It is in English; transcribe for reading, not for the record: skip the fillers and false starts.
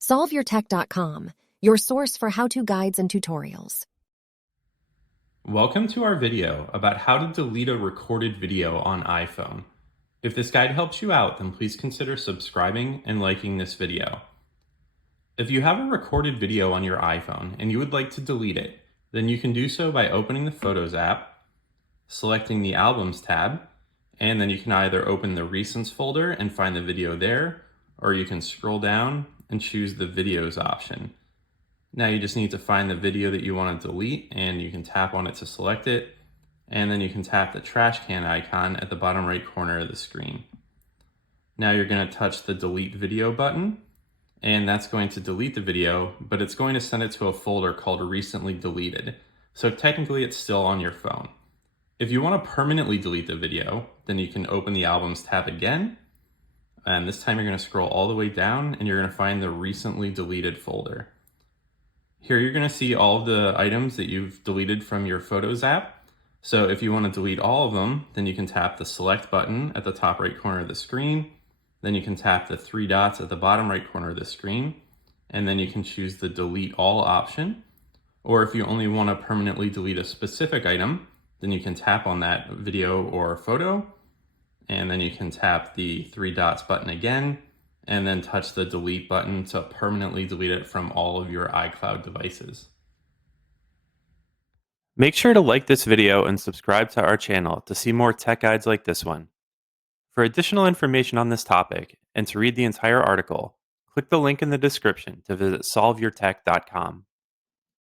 SolveYourTech.com, your source for how-to guides and tutorials. Welcome to our video about how to delete a recorded video on iPhone. If this guide helps you out, then please consider subscribing and liking this video. If you have a recorded video on your iPhone and you would like to delete it, then you can do so by opening the Photos app, selecting the Albums tab, and then you can either open the Recents folder and find the video there, or you can scroll down and choose the Videos option. Now you just need to find the video that you want to delete, and you can tap on it to select it, and then you can tap the trash can icon at the bottom right corner of the screen. Now you're going to touch the delete video button, and that's going to delete the video, but it's going to send it to a folder called recently deleted. So technically it's still on your phone. If you want to permanently delete the video, then you can open the Albums tab again, and this time you're going to scroll all the way down and you're going to find the recently deleted folder. Here you're going to see all of the items that you've deleted from your Photos app. So if you want to delete all of them, then you can tap the select button at the top right corner of the screen. Then you can tap the three dots at the bottom right corner of the screen. And then you can choose the delete all option. Or if you only want to permanently delete a specific item, then you can tap on that video or photo. And then you can tap the three dots button again, and then touch the delete button to permanently delete it from all of your iCloud devices. Make sure to like this video and subscribe to our channel to see more tech guides like this one. For additional information on this topic and to read the entire article, click the link in the description to visit solveyourtech.com.